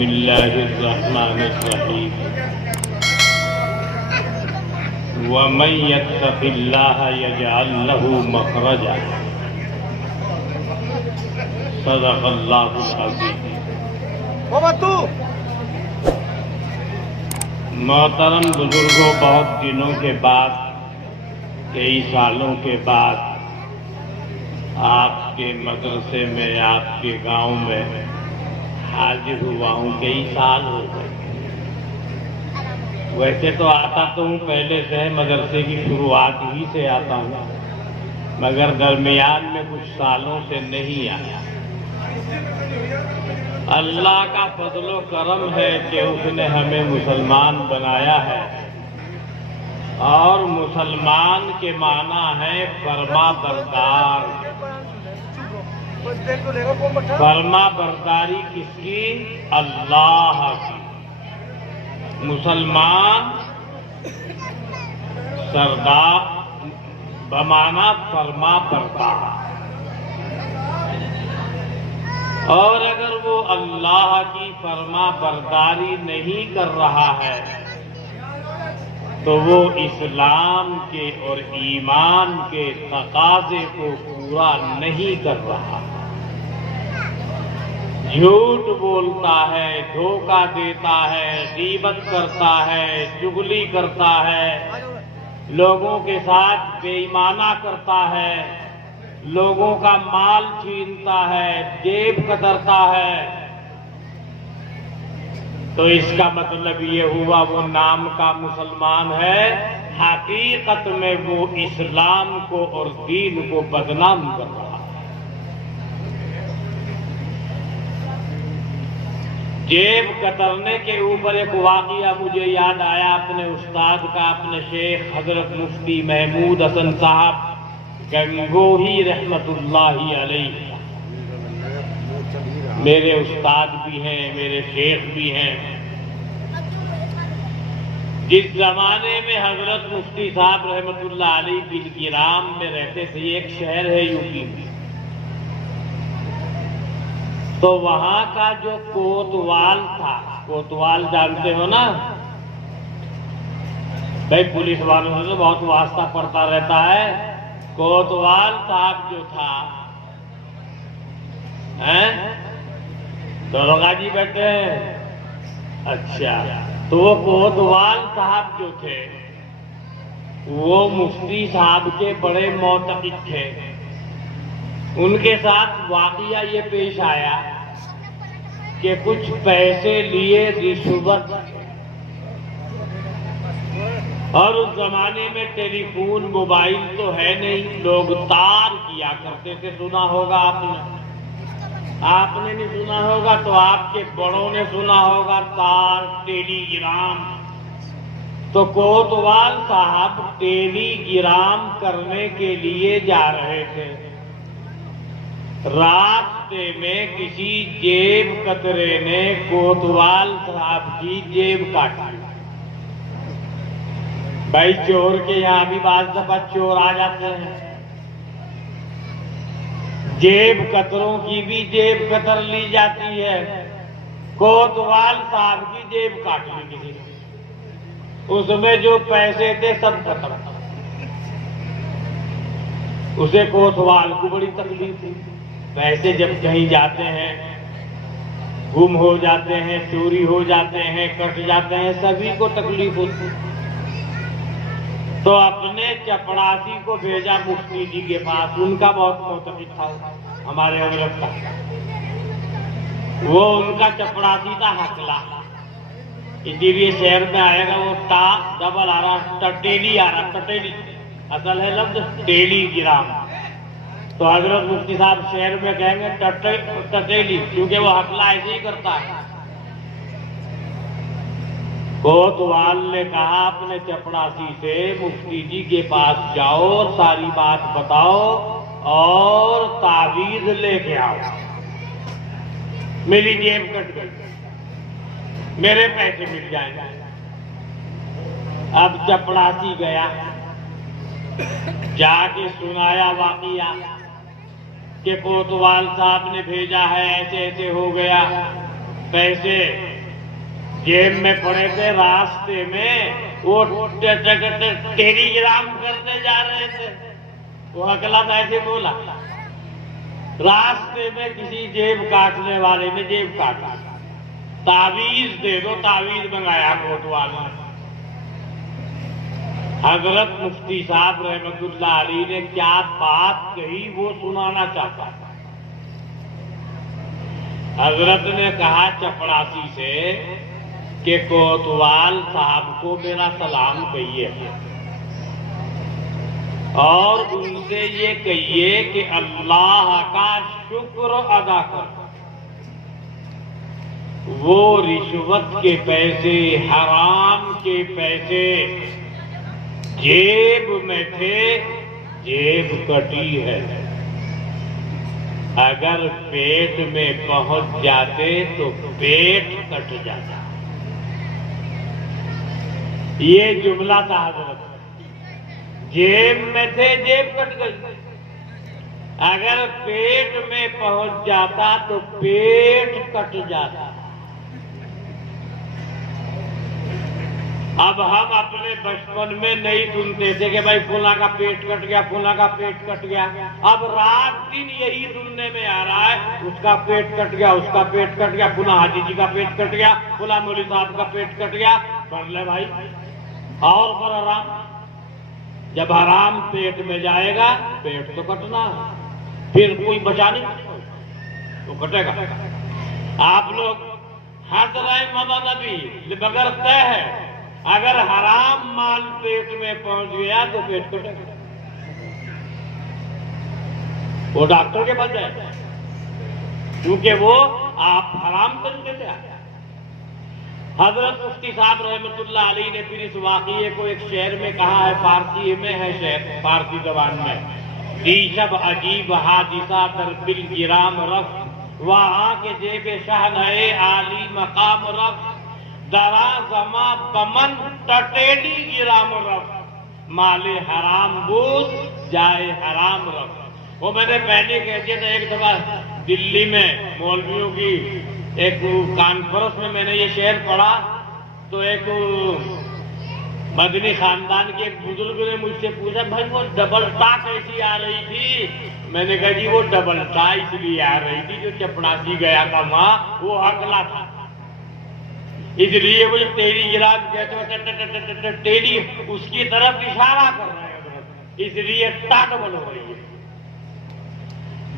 बिस्मिल्लाहिर्रहमानिर्रहीम वमन यत्तक़िल्लाह यजअल लहू मखरजा सदक़ल्लाहुल अज़ीम। मोहतरम बुजुर्गों, बहुत दिनों के बाद, कई सालों के बाद आपके मदरसे में, आपके गांव में हाजिर हुआ हूँ। कई साल हो गए। वैसे तो आता तो हूँ पहले से, मदरसे की शुरुआत ही से आता हूँ, मगर दरमियान में कुछ सालों से नहीं आया। अल्लाह का फजलो करम है कि उसने हमें मुसलमान बनाया है, और मुसलमान के माना है फरमा बरदार। फरमा बरदारी किसकी? अल्लाह की। मुसलमान सरदार बमाना फरमा बरदार, और अगर वो अल्लाह की फरमा बरदारी नहीं कर रहा है तो वो इस्लाम के और ईमान के तकाजे को पूरा नहीं कर रहा। झूठ बोलता है, धोखा देता है, गीबत करता है, चुगली करता है, लोगों के साथ बेईमाना करता है, लोगों का माल छीनता है, जेब कतरता है, तो इसका मतलब ये हुआ वो नाम का मुसलमान है, हकीकत में वो इस्लाम को और दीन को बदनाम कर रहा है। जेब कतरने के ऊपर एक वाक़िया मुझे याद आया अपने उस्ताद का, अपने शेख हजरत मुफ्ती महमूद हसन साहब गंगोही रहमतुल्लाही अलैह। मेरे उस्ताद भी हैं, मेरे शेख भी हैं। जिस जमाने में हजरत मुफ्ती साहब रहमतुल्लाह अलैह बिलगिराम में रहते थे, एक शहर है यूपी में, तो वहां का जो कोतवाल था, कोतवाल जानते हो ना भाई, पुलिस वालों से तो बहुत वास्ता पड़ता रहता है। कोतवाल साहब जो था, हैं दरोगा जी बैठे हैं, अच्छा, तो वो कोतवाल साहब जो थे वो मुफ्ती साहब के बड़े मोतक़िद थे। उनके साथ वाक़िया ये पेश आया कि कुछ पैसे लिए रिश्वत, और उस जमाने में टेलीफोन मोबाइल तो है नहीं, लोग तार किया करते थे। सुना होगा आपने, आपने नहीं सुना होगा तो आपके बड़ों ने सुना होगा, तार, टेलीग्राम। तो कोतवाल साहब टेलीग्राम करने के लिए जा रहे थे। रास्ते में किसी जेब कतरे ने कोतवाल साहब की जेब काटी। भाई चोर के यहाँ भी बाज़ दफा चोर आ जाते हैं। जेब कतरों की भी जेब कतर ली जाती है। कोतवाल साहब की जेब काट ली किसी ने, उसमें जो पैसे थे सब खत्म। उसे कोतवाल को बड़ी तकलीफ थी। पैसे जब कहीं जाते हैं, गुम हो जाते हैं, चोरी हो जाते हैं, कट जाते हैं, सभी को तकलीफ होती है। तो अपने चपड़ासी को भेजा मुफ्ती जी के पास। उनका बहुत मोतक़िद था हमारे हजरत का। वो उनका चपड़ासी था हकला, इसीलिए शहर में आएगा वो टा डबल आ रहा, टटेली आ रहा, टटेली असल है लफ्ज टेलीग्राम। तो हजरत मुफ्ती साहब शहर में कहेंगे टटेली, क्योंकि वो हकला ऐसे ही करता है। कोतवाल ने कहा अपने चपड़ासी से, मुफ्ती जी के पास जाओ और सारी बात बताओ और तावीज लेके आओ। मेरी जेब कट गई, मेरे पैसे मिल जाएंगे। अब चपड़ासी गया, जाके सुनाया वाक़िया कि कोतवाल साहब ने भेजा है, ऐसे ऐसे हो गया। पैसे जेब में पड़े थे, रास्ते में वो टेलीग्राम करते जा रहे थे। वो अगला ऐसे बोला, रास्ते में किसी जेब काटने वाले ने जेब काटा, तावीज दे दो, तावीज मंगाया कोतवाल ने। हजरत मुफ्ती साहब रहमतुल्लाह अलैह ने क्या बात कही वो सुनाना चाहता था। हजरत ने कहा चपड़ासी से कि कोतवाल साहब को मेरा सलाम कहिए और उनसे ये कहिए कि अल्लाह का शुक्र अदा कर। वो रिश्वत के पैसे, हराम के पैसे जेब में थे, जेब कटी है। अगर पेट में पहुंच जाते तो पेट कट जाता। ये जुमला था हजरत। जेब में थे, जेब कट गई। अगर पेट में पहुंच जाता तो पेट कट जाता। अब हम अपने बचपन में नहीं सुनते थे कि भाई फुला का पेट कट गया, फुला का पेट कट गया। अब रात दिन यही सुनने में आ रहा है, उसका पेट कट गया, उसका पेट कट गया, फुला हाजी जी का पेट कट गया, फुला मौलवी साहब का पेट कट गया। पढ़ ले भाई और पर हराम। जब हराम पेट में जाएगा पेट तो कटना है, फिर कोई बचा नहीं तो कटेगा। आप लोग हंस रहे ममा नबी बगैर तय है। अगर हराम माल पेट में पहुंच गया तो पेट कटेगा, वो डॉक्टर के पास जाएगा, क्योंकि वो आप हराम तरीके से आया। हजरत मुफ्ती साहब रहमतुल्लाह अलैह ने फिर इस वाक़ये को एक शेर में कहा है, फारसी में है शेर, फारसी जबान में। दीशब अजीब हादिसा दर बिल गिराम रफ, वहां के जेब शाह नए आली मकाम रफ, दरा जमा बमन टटेली गिराम रफ, माले हराम बूद जाए हराम रफ। वो मैंने पहले कहते थे, एक दफा दिल्ली में मौलवियों की एक कॉन्फ्रेंस में मैंने ये शेर पढ़ा तो एक मदनी खानदान के एक बुजुर्ग ने मुझसे पूछा, भाई वो डबल टा कैसी आ रही थी? मैंने कहा जी वो डबल टा इसलिए आ रही थी जो चपड़ासी गया था वहां, वो अगला था, इसलिए वो तेरी गिराज कहते तेरी उसकी तरफ इशारा कर रहे हैं, इसलिए टा डबल हो रही है।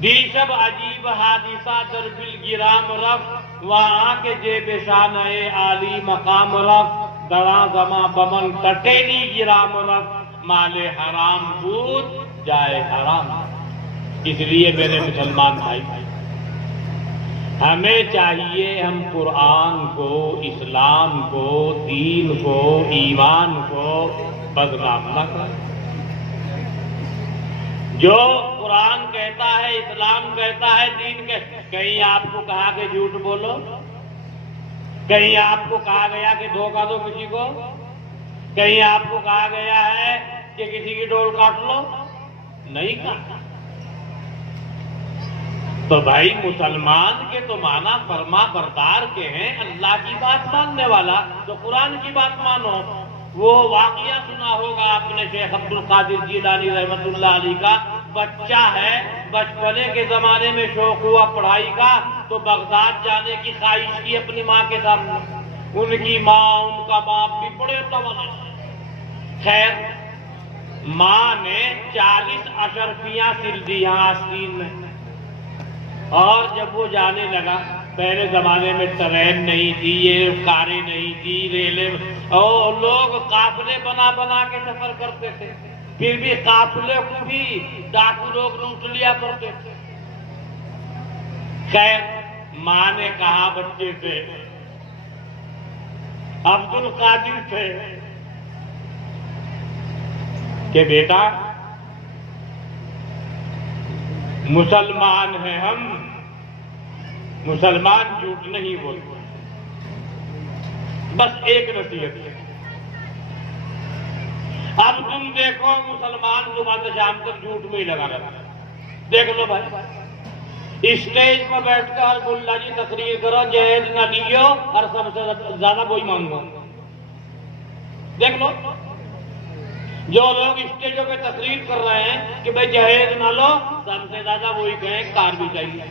दीशब अजीब हादिसा दर बिल गिराम रफ, वहां के जेब शान आली मकाम रफ, दरा जमा बमन टटेली गिराम रफ, माले हराम बूद जाए हराम। इसलिए मेरे मुसलमान भाई, हमें चाहिए हम कुरान को, इस्लाम को, दीन को, ईमान को बदनाम न करें। जो कुरान कहता है, इस्लाम कहता है, दीन कहता है, कहीं आपको कहा कि झूठ बोलो, कहीं आपको कहा गया कि धोखा दो किसी को, कहीं आपको कहा गया है कि किसी की डोर काट लो, नहीं कहा। तो भाई मुसलमान के तो माना फरमा बरदार के हैं, अल्लाह की बात मानने वाला, तो कुरान की बात मानो। वो वाकया सुना होगा आपने शेख अब्दुल कादिर जिलानी रहमतुल्लाह अलैह का, बच्चा है, बचपने के जमाने में शौक हुआ पढ़ाई का, तो बगदाद जाने की ख्वाहिश की अपनी माँ के सामने। उनकी माँ, उनका बाप भी बड़े तमन्ना, खैर माँ ने 40 अशरफियां सिल दी आस्तीन में। और जब वो जाने लगा, पहले जमाने में ट्रेन नहीं थी, ये कारें नहीं थी, रेलें, और लोग काफिले बना बना के सफर करते थे, फिर भी काफिले को भी डाकू लोग लूट लिया करते थे। खैर माँ ने कहा बच्चे से, अब्दुल कादिर थे, कि बेटा मुसलमान हैं हम, मुसलमान झूठ नहीं बोलते, बस एक नसीहत है, अब तुम देखो मुसलमान सुबह से शाम तक झूठ में ही लगा रहता है, देख लो भाई, स्टेज पर बैठकर मुल्ला जी तकरीर करो, जहेज न लियो और सबसे ज्यादा वही मांगो। देख लो, जो लोग स्टेजों पे तकरीर कर रहे हैं कि भाई जहेज ना लो, सबसे ज्यादा वही कहें कार भी चाहिए।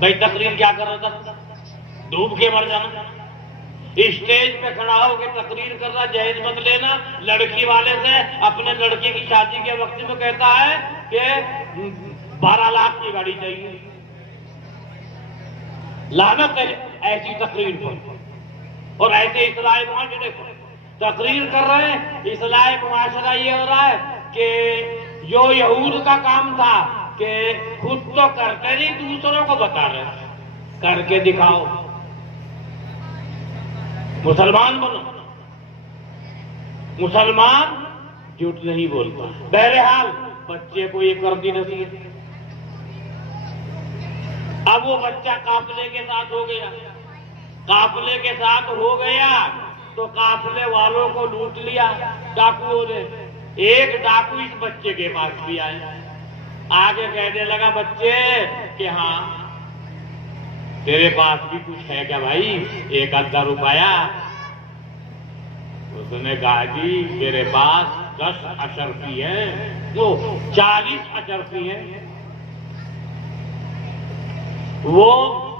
भाई तकरीर क्या कर रहा था, डूब के मर जाना। स्टेज पे खड़ा होकर तकरीर कर रहा, जहेज मत लेना। लड़की वाले से अपने लड़की की शादी के वक्त में कहता है कि 12 लाख की गाड़ी चाहिए। लानत है ऐसी तकरीर पर। और ऐसे इस्लाही मुआशरे तकरीर कर रहे हैं। इस्लाही मुआशरा ये हो रहा है कि जो यहूद का काम था कि खुद तो करते नहीं, दूसरों को बता रहे, करके दिखाओ, मुसलमान बनो। मुसलमान झूठ नहीं बोलता। बहरहाल बच्चे को ये कर दी नसीहत। अब वो बच्चा काफिले के साथ हो गया। काफिले के साथ हो गया तो काफिले वालों को लूट लिया डाकुओं ने। एक डाकू इस बच्चे के पास भी आया, आगे कहने लगा बच्चे कि हाँ तेरे पास भी कुछ है क्या भाई, 1 आधा रुपया? उसने कहा जी मेरे पास 10 अशरफी है, वो 40 अशरफी है। वो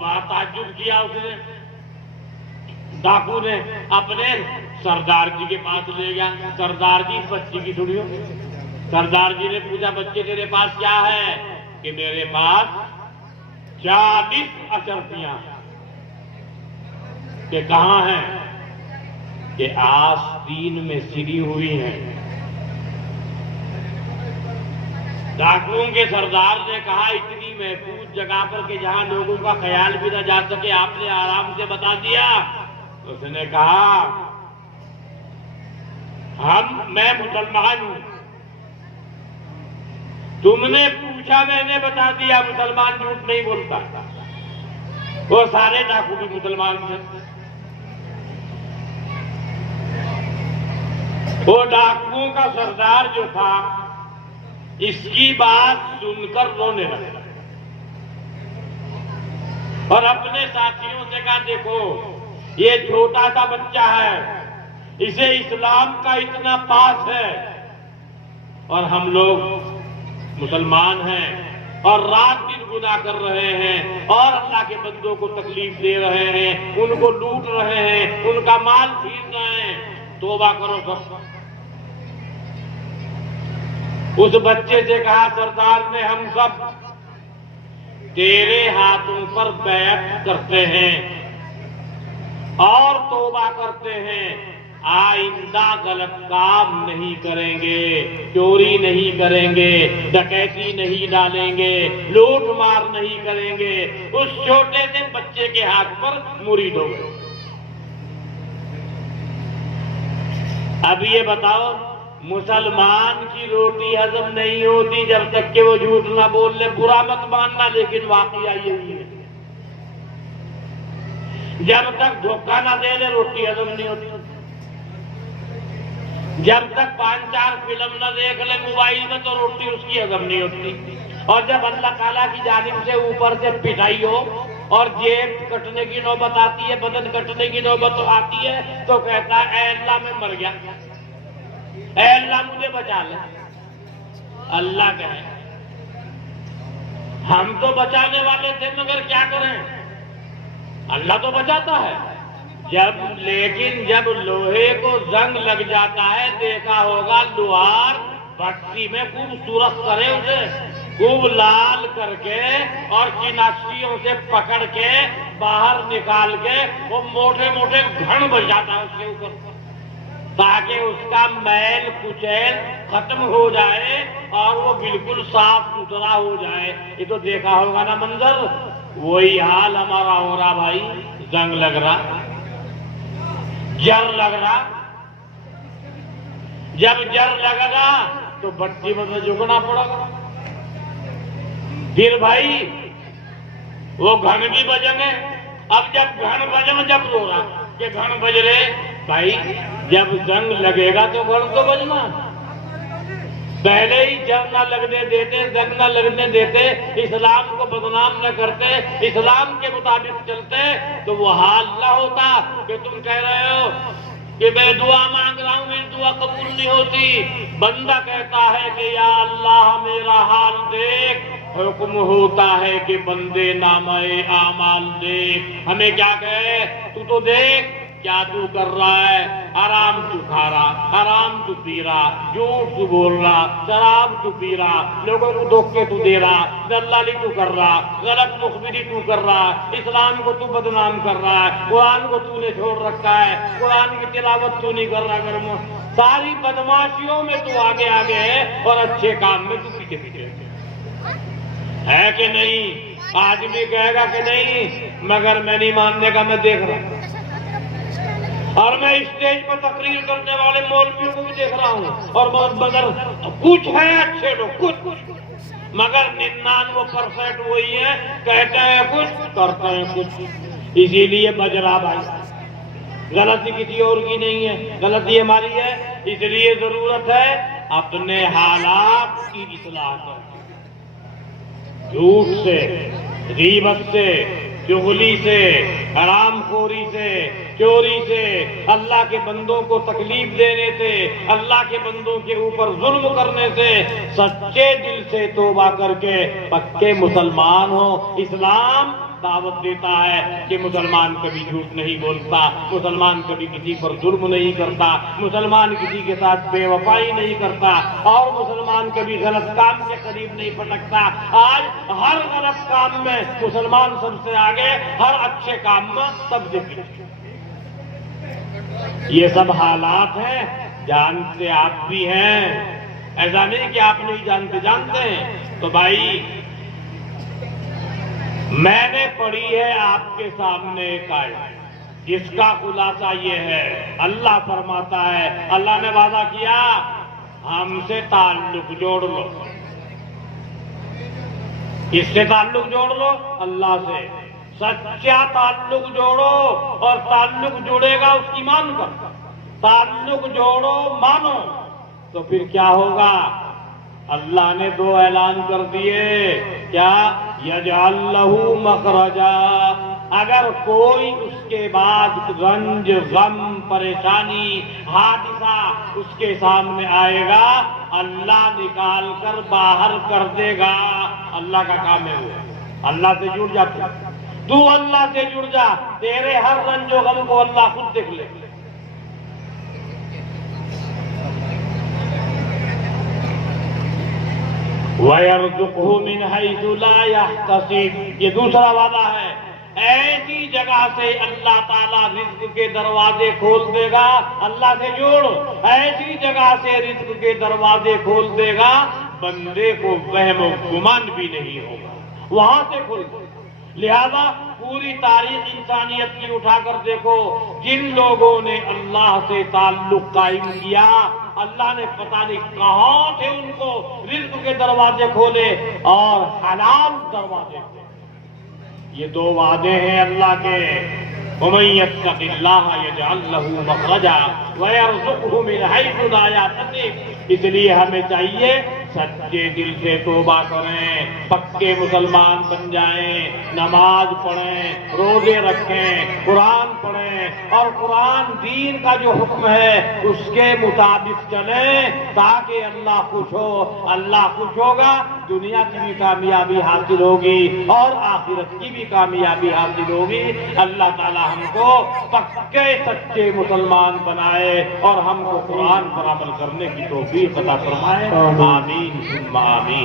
ताज्जुब किया उसने, डाकू ने अपने सरदार जी के पास ले गया। सरदार जी इस बच्चे की सुनियो। सरदार जी ने पूछा बच्चे तेरे पास क्या है? कि मेरे पास 40 अशरफियां। कि कहां है? कि आस्तीन में सिरी हुई हैं। डाकुओं के सरदार ने कहा इतनी महफूज जगह पर कि जहां लोगों का ख्याल भी न जा सके, आपने आराम से बता दिया। उसने कहा मैं मुसलमान हूं, तुमने पूछा मैंने बता दिया। मुसलमान झूठ नहीं बोलता। वो सारे डाकू भी मुसलमान थे। वो डाकुओं का सरदार जो था इसकी बात सुनकर रोने लगा और अपने साथियों से कहा देखो ये छोटा सा बच्चा है, इसे इस्लाम का इतना पास है और हम लोग मुसलमान हैं और रात दिन गुनाह कर रहे हैं और अल्लाह के बंदों को तकलीफ दे रहे हैं, उनको लूट रहे हैं, उनका माल छीन रहे हैं। तौबा करो सब। उस बच्चे से कहा सरदार ने हम सब तेरे हाथों पर बैत करते हैं और तौबा करते हैं, आइंदा गलत काम नहीं करेंगे, चोरी नहीं करेंगे, डकैती नहीं डालेंगे, लूट मार नहीं करेंगे। उस छोटे से बच्चे के हाथ पर मुरीद हो गए। अब ये बताओ मुसलमान की रोटी हजम नहीं होती जब तक कि वो झूठ ना बोल ले। बुरा मत मानना, लेकिन वाकई यही है, जब तक धोखा ना दे ले रोटी हजम नहीं होती। जब तक 5-4 फिल्म न देख ले मोबाइल में तो रोटी उसकी हजम नहीं होती। और जब अल्लाह ताला की जानिब से ऊपर से पिटाई हो और जेब कटने की नौबत आती है, बदन कटने की नौबत आती है, तो कहता है ऐ अल्लाह मैं मर गया, ऐ अल्लाह मुझे बचा ले। अल्लाह कहे हम तो बचाने वाले थे मगर क्या करें, अल्लाह तो बचाता है। लेकिन जब लोहे को जंग लग जाता है, देखा होगा लोहार भट्टी में खूब सूरत करे उसे, खूब लाल करके और चिनासियों से पकड़ के बाहर निकाल के वो मोटे मोटे घन बच जाता है उसके ऊपर, ताकि उसका मैल कुचैल खत्म हो जाए और वो बिल्कुल साफ सुथरा हो जाए। ये तो देखा होगा ना मंजर। वही हाल हमारा हो रहा भाई। जंग लग रहा, जर लग रहा, जब जर लगेगा तो भट्टी में तो झुकना पड़ेगा। फिर भाई वो घन भी बजेंगे। अब जब घन बजेंगे, जब रो रहा कि घन बज रहे, भाई जब जंग लगेगा तो घन तो बजना। पहले ही जंग न लगने देते, जंग न लगने देते, इस्लाम को बदनाम न करते, इस्लाम के मुताबिक चलते, तो वो हाल न होता कि तुम कह रहे हो कि मैं दुआ मांग रहा हूं, मेरी दुआ कबूल नहीं होती। बंदा कहता है कि या अल्लाह मेरा हाल देख, हुक्म होता है कि बंदे नामे आमाल देख। हमें क्या कहे, तू तो देख क्या तू कर रहा है, हराम तू खा रहा, हराम तू पी रहा, झूठ तू बोल रहा, शराब तू पी रहा, लोगों को धोखे तू दे रहा, दलाली तू कर रहा, गलत मुखबिरी तू कर रहा, इस्लाम को तू बदनाम कर रहा है, कुरान को तूने छोड़ रखा है, कुरान की तिलावत तू नहीं कर रहा, गर्म सारी बदमाशियों में तू आगे आगे है और अच्छे काम में तू पीछे पीछे है कि नहीं। आदमी कहेगा कि नहीं, मगर मैं नहीं मानने का, मैं देख रहा हूं, और मैं स्टेज पर तकरीर करने वाले मौलवियों को भी देख रहा हूँ, और मगर कुछ है अच्छे लोग, कुछ मगर 99% वही है, कहते हैं कुछ करते हैं कुछ। इसीलिए बजरा भाई, गलती किसी और की नहीं है, गलती हमारी है। इसलिए जरूरत है अपने हालात की इस्लाह करने, झूठ से, गीबत से, चुगली से, हरामखोरी से, चोरी से, अल्लाह के बंदों को तकलीफ देने से, अल्लाह के बंदों के ऊपर जुल्म करने से, सच्चे दिल से तौबा करके पक्के मुसलमान हो। इस्लाम दावत देता है कि मुसलमान कभी झूठ नहीं बोलता, मुसलमान कभी किसी पर जुल्म नहीं करता, मुसलमान किसी के साथ बेवफाई नहीं करता, और मुसलमान कभी गलत काम के करीब नहीं फटकता। आज हर गलत काम में मुसलमान सबसे आगे, हर अच्छे काम में सबसे पीछे। ये सब हालात हैं, जानते आप भी हैं, ऐसा नहीं कि आप नहीं जानते, जानते हैं। तो भाई मैंने पढ़ी है आपके सामने एक आयत, जिसका खुलासा ये है, अल्लाह फरमाता है, अल्लाह ने वादा किया हमसे ताल्लुक जोड़ लो। किससे ताल्लुक जोड़ लो? अल्लाह से। सच्चा ताल्लुक जोड़ो, और ताल्लुक जुड़ेगा उसकी मानकर। ताल्लुक जोड़ो, मानो, तो फिर क्या होगा? अल्लाह ने 2 ऐलान कर दिए, क्या? यजअल लहू मखरजा, अगर कोई उसके बाद रंज, गम, परेशानी, हादिसा उसके सामने आएगा, अल्लाह निकाल कर बाहर कर देगा। अल्लाह का काम है वो। अल्लाह से जुड़ जा, तू अल्लाह से जुड़ जा, तेरे हर रंजो गम को अल्लाह खुद देख ले। वयर्ज़ुक़हु मिन हैसु ला यहतसिब, ये दूसरा वादा है। ऐसी जगह से अल्लाह ताला रिज़्क़ के दरवाजे खोल देगा। अल्लाह से जोड़, ऐसी जगह से रिज़्क़ के दरवाजे खोल देगा, बंदे को वहम गुमान भी नहीं होगा, वहां से खोल देगा। लिहाजा पूरी तारीख इंसानियत की उठाकर देखो, जिन लोगों ने अल्लाह से ताल्लुक कायम किया, अल्लाह ने पता नहीं कहां से उनको रिज़्क़ के दरवाजे खोले और हलाल दरवाजे खोले। ये 2 वादे हैं अल्लाह के। वमन यत्तक़िल्लाह यजअल लहू मखरजा वयर्ज़ुक़हु मिन हैसु ला यहतसिब। इसलिए हमें चाहिए सच्चे दिल से तौबा करें, पक्के मुसलमान बन जाएं, नमाज पढ़ें, रोजे रखें, कुरान पढ़ें, और कुरान दीन का जो हुक्म है उसके मुताबिक चलें, ताकि अल्लाह खुश हो। अल्लाह खुश होगा, दुनिया की भी कामयाबी हासिल होगी और आखिरत की भी कामयाबी हासिल होगी। अल्लाह ताला हमको पक्के सच्चे मुसलमान बनाए और हमको कुरान पर अमल करने की तौफीक अता फरमाए। आमीन सुम्मा आमीन।